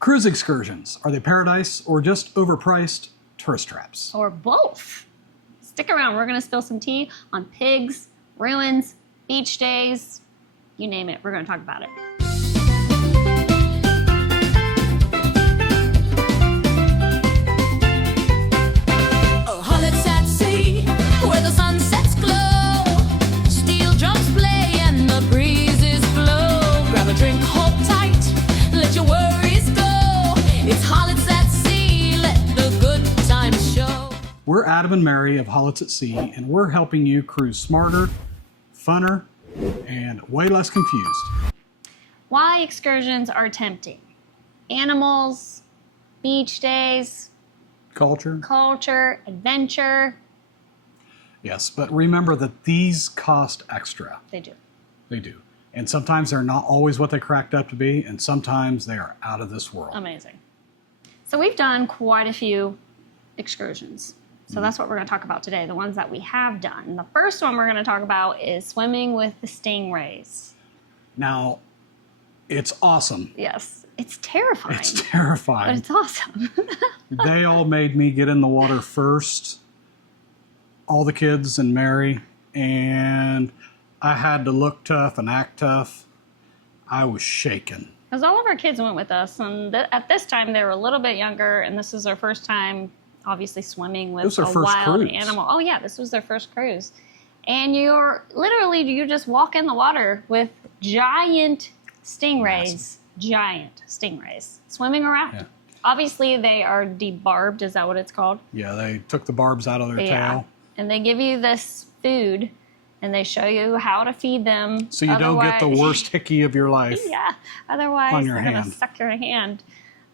Cruise excursions, are they paradise or just overpriced tourist traps? Or both. Stick around, we're gonna spill some tea on pigs, ruins, beach days, you name it, we're gonna talk about it. HollettsAtSea, where the sunsets glow, steel drums play and the breezes blow. Grab a drink, hold tight, let your worries go. It's HollettsAtSea, let the good times show. We're Adam and Mary of HollettsAtSea, and we're helping you cruise smarter, funner, and way less confused. Why excursions are tempting. Animals, beach days, Culture. adventure. Yes, but remember that these cost extra. They do. They do. And sometimes they're not always what they cracked up to be, and sometimes they are out of this world. Amazing. So we've done quite a few excursions. So that's what we're going to talk about today, the ones that we have done. The first one we're going to talk about is swimming with the Stingrays. Now, it's awesome. Yes, it's terrifying. It's terrifying. But it's awesome. They all made me get in the water first, all the kids and Mary, and I had to look tough and act tough. I was shaking. Because all of our kids went with us, and at this time they were a little bit younger, and this was their first time, obviously, swimming with a wild animal. Oh yeah, this was their first cruise. And you just walk in the water with giant stingrays, swimming around. Yeah. Obviously, they are debarbed. Is that what it's called? Yeah, they took the barbs out of their tail. And they give you this food, and they show you how to feed them. So you don't get the worst hickey of your life. Yeah, otherwise they're going to suck your hand.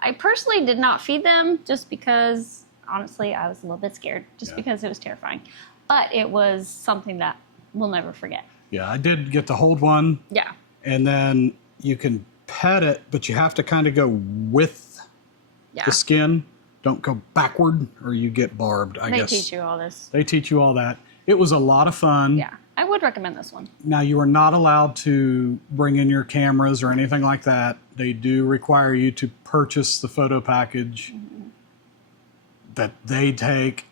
I personally did not feed them just because, honestly, I was a little bit scared because it was terrifying. But it was something that we'll never forget. Yeah, I did get to hold one. Yeah. And then you can pet it, but you have to kind of go with the skin. Don't go backward or you get barbed, I guess. They teach you all this. They teach you all that. It was a lot of fun. Yeah, I would recommend this one. Now, you are not allowed to bring in your cameras or anything like that. They do require you to purchase the photo package that they take.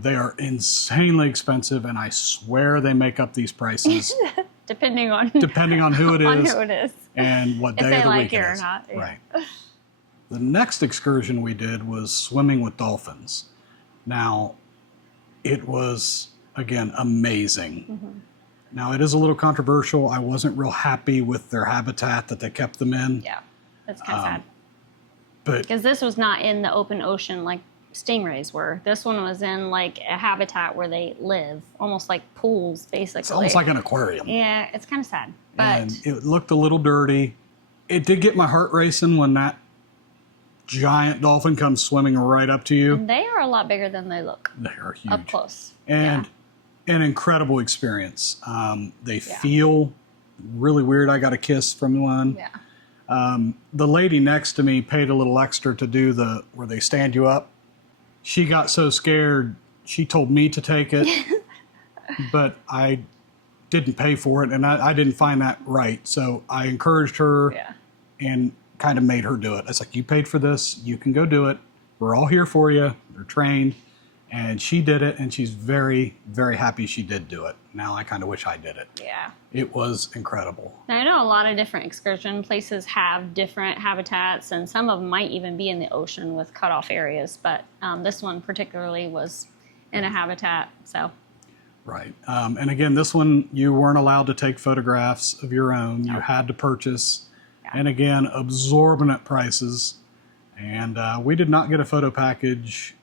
They are insanely expensive, and I swear they make up these prices. Depending on who it is. on who it is. And what day of the week it is. If they like it or not. Yeah. Right. The next excursion we did was swimming with dolphins. Now, it was, again, amazing. Now, it is a little controversial. I wasn't real happy with their habitat that they kept them in. Yeah, that's kind of sad. Because this was not in the open ocean like stingrays were. This one was in like a habitat where they live, almost like pools, basically. It's almost like an aquarium. Yeah, it's kind of sad. But And it looked a little dirty. It did get my heart racing when that giant dolphin comes swimming right up to you. And they are a lot bigger than they look. They are huge. Up close. And an incredible experience. They feel really weird. I got a kiss from one. Yeah. The lady next to me paid a little extra to do where they stand you up. She got so scared, she told me to take it, but I didn't pay for it, and I didn't find that right. So I encouraged her and kind of made her do it. I was like, you paid for this, you can go do it. We're all here for you. They're trained. And she did it, and she's very, very happy she did do it. Now I kind of wish I did it. Yeah. It was incredible. Now, I know a lot of different excursion places have different habitats, and some of them might even be in the ocean with cutoff areas, but this one particularly was in a habitat, so. Right. And again, this one, you weren't allowed to take photographs of your own. You had to purchase. And again, absorbent prices. And we did not get a photo package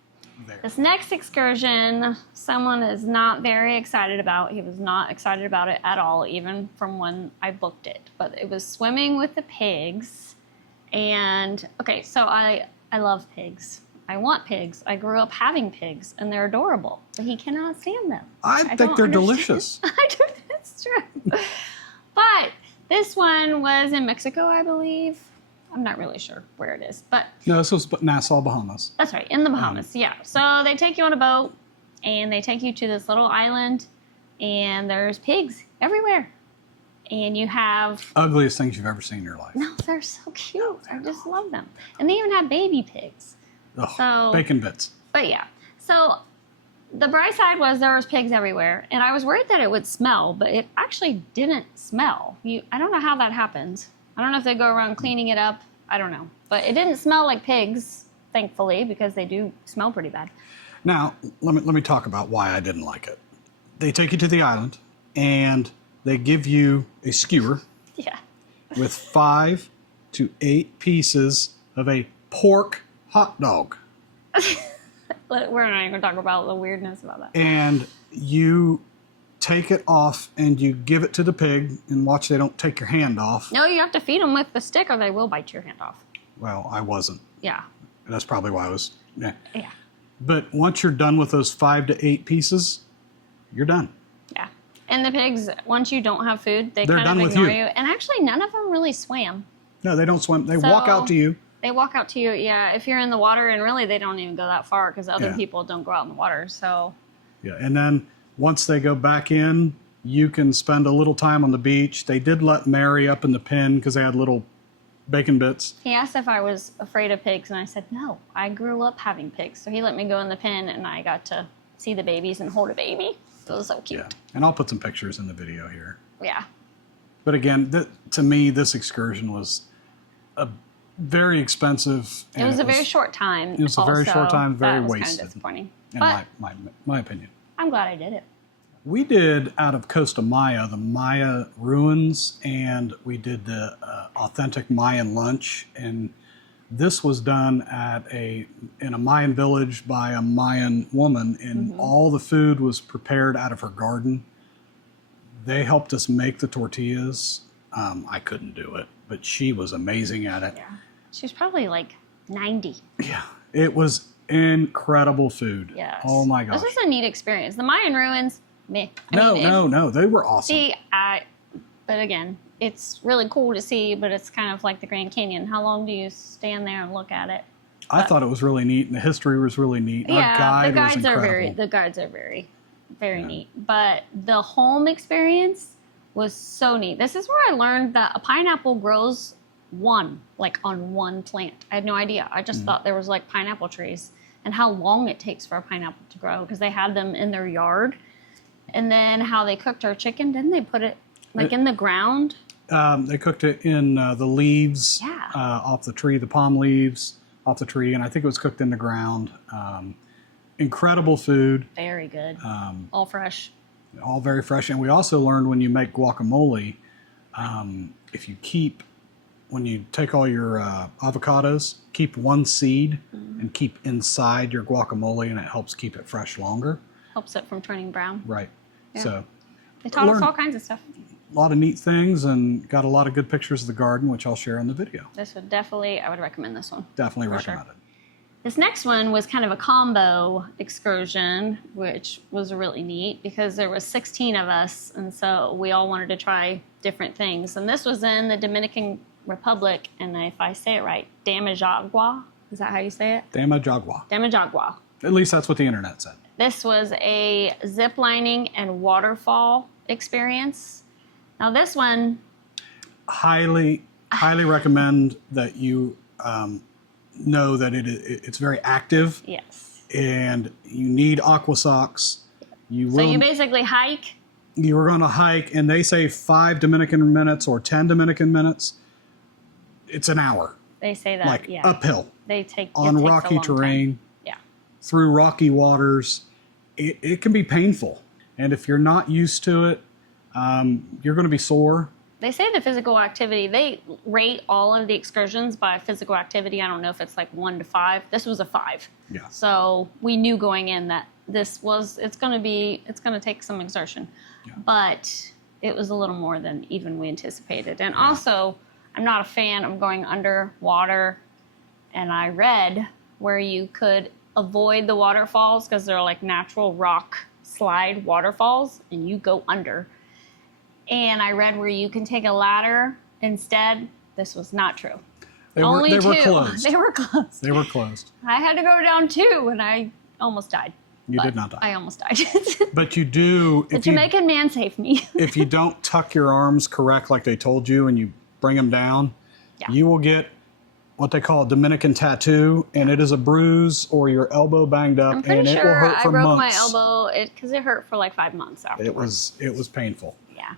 there. This next excursion, someone is not very excited about. He was not excited about it at all, even from when I booked it. But it was swimming with the pigs. And, okay, so I love pigs. I want pigs. I grew up having pigs, and they're adorable. But he cannot stand them. I think they're delicious. I do. That's true. But this one was in Mexico, I believe. I'm not really sure where it is, but... No, this was Nassau, Bahamas. That's right, in the Bahamas, yeah. So they take you on a boat, and they take you to this little island, and there's pigs everywhere. And you have... Ugliest things you've ever seen in your life. No, they're so cute. I just love them. And they even have baby pigs. Oh, So- bacon bits. But yeah, so the bright side was there was pigs everywhere, and I was worried that it would smell, but it actually didn't smell. I don't know how that happens. I don't know if they go around cleaning it up. I don't know. But it didn't smell like pigs, thankfully, because they do smell pretty bad. Now, let me talk about why I didn't like it. They take you to the island, and they give you a skewer Yeah. with 5 to 8 pieces of a pork hot dog. We're not even going to talk about the weirdness about that. And you take it off and you give it to the pig and watch they don't take your hand off. No, you have to feed them with the stick or they will bite your hand off. Well, I wasn't. Yeah. That's probably why I was. Yeah. Yeah. But once you're done with those 5 to 8 pieces, you're done. Yeah. And the pigs, once you don't have food, they're done kind of with ignore you. you. And actually, none of them really swam. No, they don't swim. They walk out to you. They walk out to you, yeah, if you're in the water, and really they don't even go that far because other Yeah. people don't go out in the water. So, Yeah, and then once they go back in, you can spend a little time on the beach. They did let Mary up in the pen because they had little bacon bits. he asked if I was afraid of pigs, and I said, no, I grew up having pigs. So he let me go in the pen, and I got to see the babies and hold a baby. It was so cute. Yeah, and I'll put some pictures in the video here. Yeah. But again, to me, this excursion was a very expensive. It was a very short time. It was a very short time, very that was wasted. kind of disappointing. In But my opinion. I'm glad I did it. We did out of Costa Maya, the Maya ruins, and we did the authentic Mayan lunch. And this was done in a Mayan village by a Mayan woman, and all the food was prepared out of her garden. They helped us make the tortillas. I couldn't do it, but she was amazing at it. Yeah. She was probably like 90. Yeah, it was incredible food. Yes. Oh my gosh. This was a neat experience. The Mayan ruins, meh. No, they were awesome. See, but again, it's really cool to see, but it's kind of like the Grand Canyon. How long do you stand there and look at it? I thought it was really neat, and the history was really neat. Our Yeah, guide the was guides are incredible. very, very neat. But the home experience was so neat. This is where I learned that a pineapple grows on one plant. I had no idea. I just thought there was like pineapple trees, and how long it takes for a pineapple to grow because they had them in their yard. And then how they cooked our chicken, didn't they put it in the ground? They cooked it in the leaves off the tree, the palm leaves off the tree, and I think it was cooked in the ground. Incredible food. Very good. All fresh. All very fresh. And we also learned when you make guacamole, when you take all your avocados, keep one seed and keep inside your guacamole, and it helps keep it fresh longer. Helps it from turning brown. Right. Yeah. So They taught us learned all kinds of stuff. a lot of neat things and got a lot of good pictures of the garden, which I'll share in the video. I would recommend this one. Definitely For sure. recommend it. This next one was kind of a combo excursion, which was really neat because there was 16 of us, and so we all wanted to try different things. And this was in the Dominican Republic, and if I say it right, Damajagua. Is that how you say it? Damajagua. Damajagua. At least that's what the internet said. This was a ziplining and waterfall experience. Now this one, Highly recommend that you know that it's very active, yes. and you need aqua socks. So you basically hike. You were going to hike, and they say 5 Dominican minutes or 10 Dominican minutes. It's an hour, They say that, uphill They take on it takes a rocky long time. terrain, Yeah. through rocky waters. It can be painful, and if you're not used to it, you're going to be sore. They say the physical activity, they rate all of the excursions by physical activity. I don't know if it's like 1 to 5. This was a 5. Yeah. So we knew going in that it's going to take some exertion. Yeah. But it was a little more than even we anticipated. And also, I'm not a fan of going underwater. And I read where you could avoid the waterfalls because they're like natural rock slide waterfalls and you go under. And I read where you can take a ladder instead. This was not true. They Only were 2. closed. They were closed. They were closed. I had to go down 2 and I almost died. You did not die. I almost died. But you do. The Jamaican man saved me. If you don't tuck your arms correct like they told you and you bring them down, you will get what they call a Dominican tattoo, and it is a bruise or your elbow banged up, I'm pretty and sure it will hurt for I broke months. my elbow because it hurt for like 5 months afterwards. It was painful. Yeah.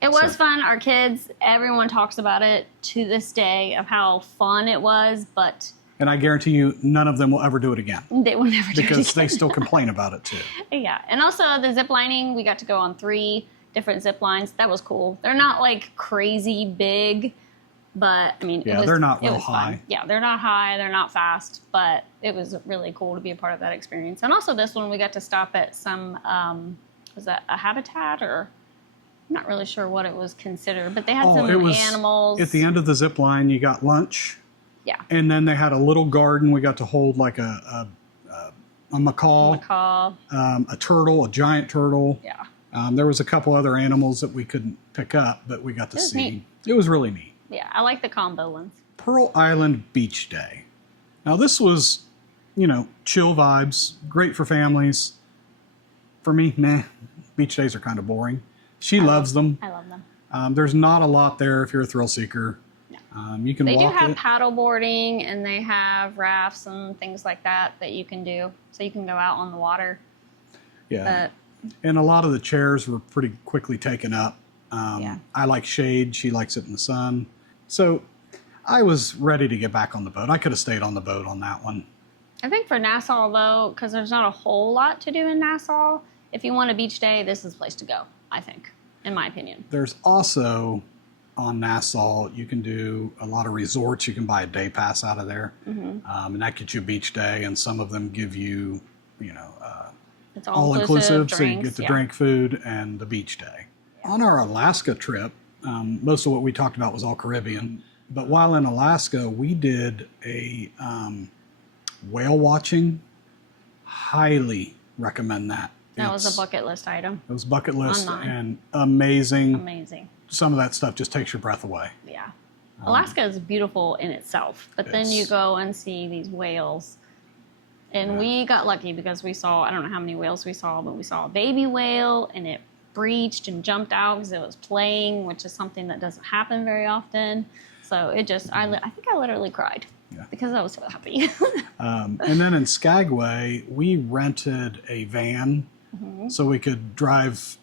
It was So- fun. Our kids, everyone talks about it to this day of how fun it was, but And I guarantee you, none of them will ever do it again they will never do it because they again. still complain about it too. Yeah. And also the ziplining, we got to go on 3 different zip lines. That was cool. They're not like crazy big, but I mean, Yeah, they're not it real was fun. high. Yeah, they're not high. They're not fast, but it was really cool to be a part of that experience. And also this one, we got to stop at some, was that a habitat or I'm not really sure what it was considered, but they had some it was animals. At the end of the zip line, you got lunch. Yeah. And then they had a little garden. We got to hold like a macaw, a turtle, a giant turtle. Yeah. There was a couple other animals that we couldn't pick up, but we got to was see. neat. It was really neat. Yeah, I like the combo ones. Pearl Island Beach Day. Now this was, chill vibes, great for families. For me, meh. Beach days are kind of boring. She loves them. I love them. There's not a lot there if you're a thrill seeker. You can They do walk have it. paddle boarding and they have rafts and things like that you can do. So you can go out on the water. Yeah. But And a lot of the chairs were pretty quickly taken up. Yeah. I like shade. She likes it in the sun. So I was ready to get back on the boat. I could have stayed on the boat on that one. I think for Nassau, though, because there's not a whole lot to do in Nassau, if you want a beach day, this is the place to go, I think, in my opinion. There's also on Nassau, you can do a lot of resorts. You can buy a day pass out of there. And that gets you a beach day. And some of them give you, It's all inclusive. So you drinks, get the drink, food, and the beach day. On our Alaska trip, most of what we talked about was all Caribbean. But while in Alaska, we did a whale watching. Highly recommend that. That was a bucket list item. It was bucket list On mine. and amazing. Amazing. Some of that stuff just takes your breath away. Yeah. Alaska is beautiful in itself, but then you It's- go and see these whales. And we got lucky because we saw, I don't know how many whales we saw, but we saw a baby whale and it breached and jumped out because it was playing, which is something that doesn't happen very often. So it just, I think I literally cried because I was so happy. And then in Skagway, we rented a van so we could drive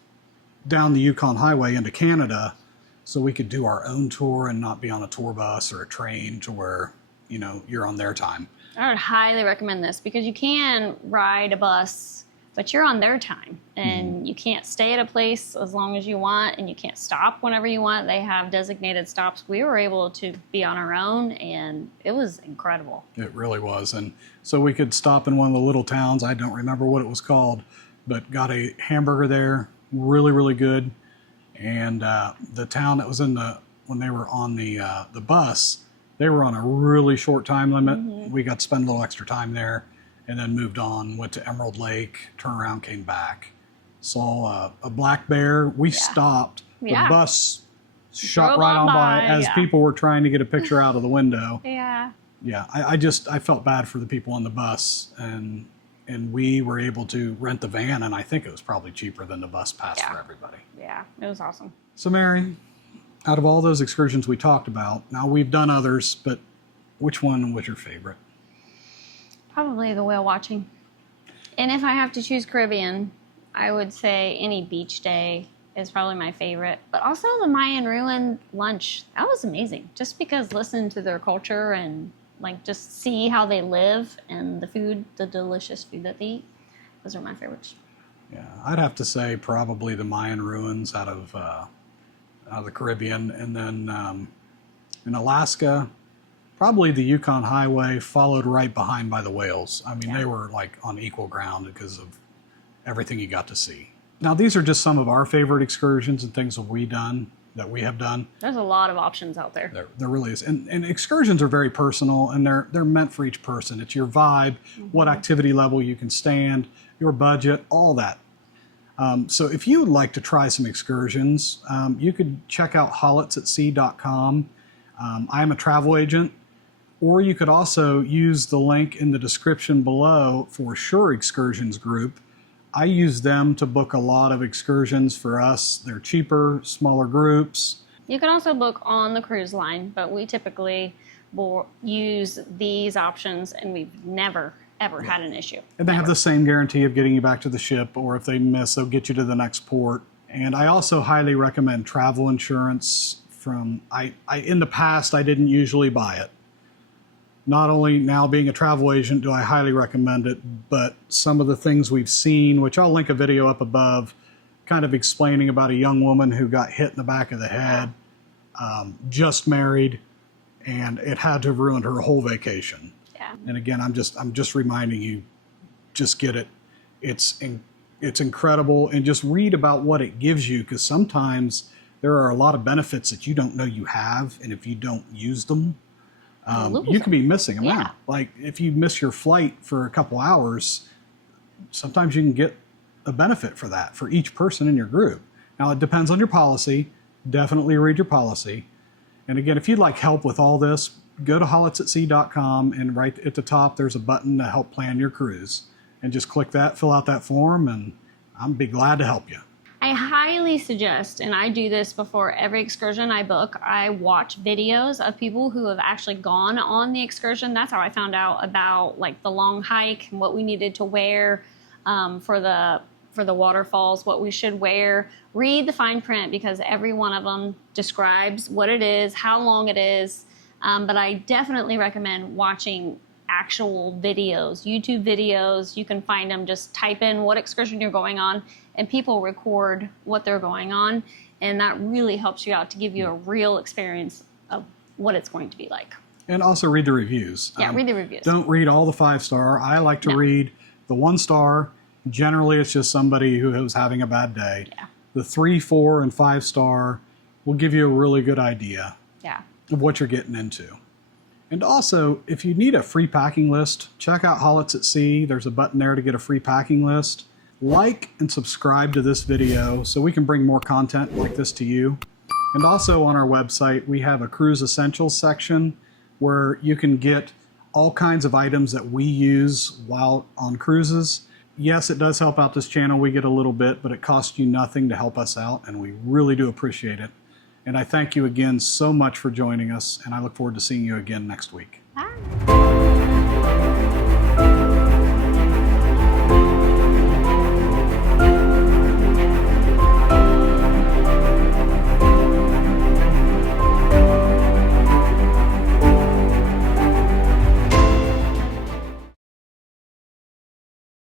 down the Yukon Highway into Canada so we could do our own tour and not be on a tour bus or a train to where, you're on their time. I would highly recommend this because you can ride a bus, but you're on their time and you can't stay at a place as long as you want and you can't stop whenever you want. They have designated stops. We were able to be on our own and it was incredible. It really was. And so we could stop in one of the little towns. I don't remember what it was called, but got a hamburger there. Really, really good. And the town that was when they were on the bus, they were on a really short time limit. We got to spend a little extra time there and then moved on, went to Emerald Lake, turned around, came back. Saw a black bear. We stopped. The bus shot Drove right on on by by, as people were trying to get a picture out of the window. Yeah. Yeah, I felt bad for the people on the bus, and we were able to rent the van, and I think it was probably cheaper than the bus pass for everybody. Yeah, it was awesome. So Mary, out of all those excursions we talked about, now we've done others, but which one was your favorite? Probably the whale watching. And if I have to choose Caribbean, I would say any beach day is probably my favorite. But also the Mayan ruin lunch. That was amazing. Just because listening to their culture and just see how they live and the food, the delicious food that they eat. Those are my favorites. Yeah, I'd have to say probably the Mayan ruins out of the Caribbean, and then in Alaska, probably the Yukon Highway, followed right behind by the whales. I mean, they were on equal ground because of everything you got to see. Now, these are just some of our favorite excursions and things that we have done. There's a lot of options out there. There really is. And excursions are very personal, and they're meant for each person. It's your vibe, what activity level you can stand, your budget, all that. So if you would like to try some excursions, you could check out HollettsAtSea.com. I am a travel agent. Or you could also use the link in the description below for Shore Excursions group. I use them to book a lot of excursions for us. They're cheaper, smaller groups. You can also book on the cruise line, but we typically will use these options, and we've never, ever had an issue. And they have the same guarantee of getting you back to the ship, or if they miss, they'll get you to the next port. And I also highly recommend travel insurance from, in the past, I didn't usually buy it. Not only now being a travel agent do I highly recommend it, but some of the things we've seen, which I'll link a video up above, kind of explaining about a young woman who got hit in the back of the head, just married, and it had to have ruined her whole vacation. Yeah. And again, I'm just reminding you, just get it. It's incredible, and just read about what it gives you, because sometimes there are a lot of benefits that you don't know you have, and if you don't use them, you could be missing them out. Like if you miss your flight for a couple hours, sometimes you can get a benefit for that for each person in your group. Now it depends on your policy. Definitely read your policy. And again, if you'd like help with all this, go to HollettsAtSea.com, and right at the top there's a button to help plan your cruise. And just click that, fill out that form, and I'll be glad to help you. I highly suggest, and I do this before every excursion I book, I watch videos of people who have actually gone on the excursion. That's how I found out about like the long hike and what we needed to wear for the waterfalls, what we should wear. Read the fine print, because every one of them describes what it is, how long it is. But I definitely recommend watching actual videos, YouTube videos. You can find them, just type in what excursion you're going on, and people record what they're going on, and that really helps you out to give you a real experience of what it's going to be like. And also read the reviews. Yeah, read the reviews. Don't read all the 5-star. I like to read the 1-star. Generally, it's just somebody who was having a bad day. Yeah. The 3, 4, and 5-star will give you a really good idea of what you're getting into. And also, if you need a free packing list, check out HollettsAtSea. There's a button there to get a free packing list. Like and subscribe to this video so we can bring more content like this to you. And also on our website, we have a cruise essentials section where you can get all kinds of items that we use while on cruises. Yes, it does help out this channel. We get a little bit, but it costs you nothing to help us out, and we really do appreciate it. And I thank you again so much for joining us, and I look forward to seeing you again next week. Bye.